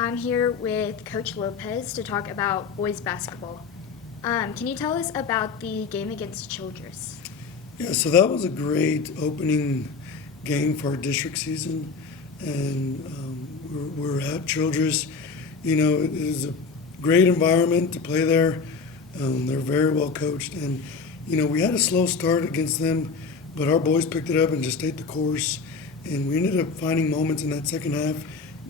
I'm here with Coach Lopez to talk about boys basketball. Can you tell us about the game against Childress? Yeah, so that was a great opening game for our district season, and we're at Childress. You know, it is a great environment to play there. They're very well coached, and we had a slow start against them, but our boys picked it up and just stayed the course, and we ended up finding moments in that second half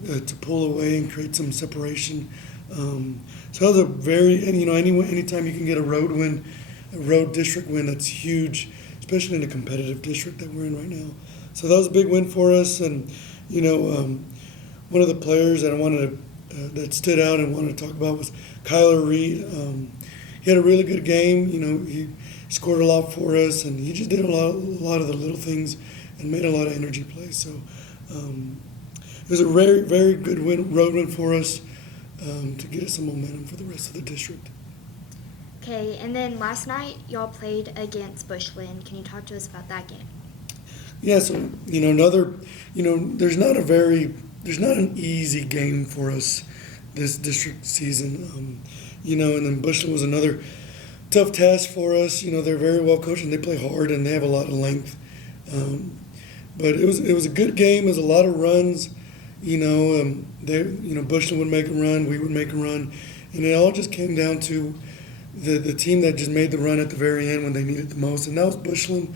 to pull away and create some separation. So that was a very, and anytime you can get a road win, a road district win, that's huge, especially in a competitive district that we're in right now. So that was a big win for us, and one of the players that I wanted to, that stood out and wanted to talk about was Kyler Reed. He had a really good game. He scored a lot for us, and he just did a lot of the little things and made a lot of energy plays. So it was a very, very good road win for us to get us some momentum for the rest of the district. Okay, and then last night y'all played against Bushland. Can you talk to us about that game? Yeah, so there's not an easy game for us this district season. And then Bushland was another tough task for us. They're very well coached and they play hard and they have a lot of length. But it was a good game. It was a lot of runs. Bushland would make a run, we would make a run, and it all just came down to the team that just made the run at the very end when they needed it the most, and that was Bushland.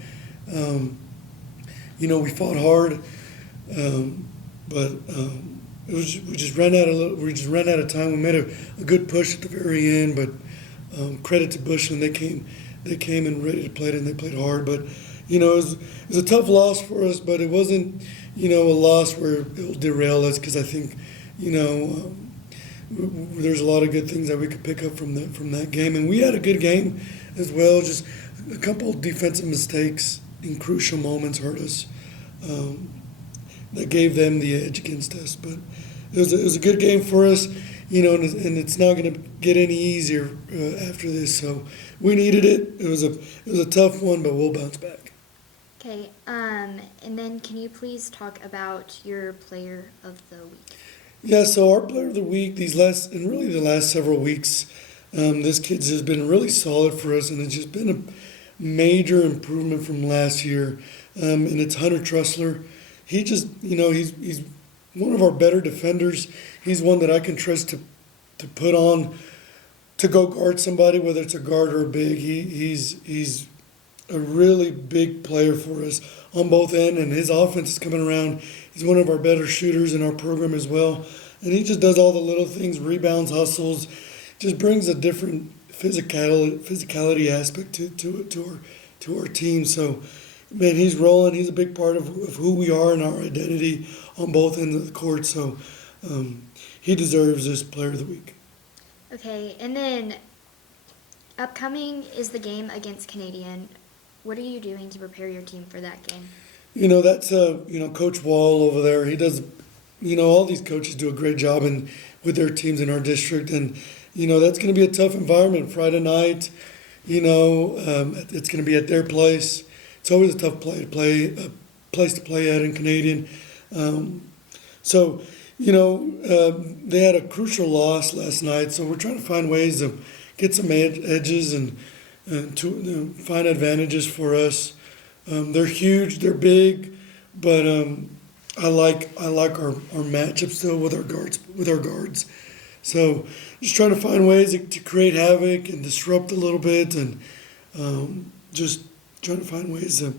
We fought hard, but we just ran out of time. We made a good push at the very end, but credit to Bushland, they came in ready to play it, and they played hard. But it was a tough loss for us, but it wasn't a loss where it will derail us, because I think there's a lot of good things that we could pick up from that game, and we had a good game as well. Just a couple of defensive mistakes in crucial moments hurt us. That gave them the edge against us, but it was a good game for us. And it's not going to get any easier after this. So we needed it. It was a tough one, but we'll bounce back. Okay, and then can you please talk about your player of the week? Yeah, so our player of the week the last several weeks, this kid's just been really solid for us, and it's just been a major improvement from last year. And it's Hunter Trussler. He just, he's one of our better defenders. He's one that I can trust to put on to go guard somebody, whether it's a guard or a big. He's a really big player for us on both ends, and his offense is coming around. He's one of our better shooters in our program as well, and he just does all the little things, rebounds, hustles, just brings a different physicality aspect to our team. So, man, he's rolling. He's a big part of who we are and our identity on both ends of the court. So he deserves this player of the week. Okay, and then upcoming is the game against Canadian. What are you doing to prepare your team for that game? That's Coach Wall over there. He does, all these coaches do a great job with their teams in our district, and that's going to be a tough environment Friday night. It's going to be at their place. It's always a tough place to play at in Canadian. They had a crucial loss last night, so we're trying to find ways to get some edges and to find advantages for us. They're huge, they're big, but I like our matchup still with our guards. So just trying to find ways to create havoc and disrupt a little bit, and just trying to find ways to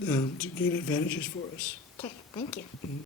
gain advantages for us. Okay, thank you.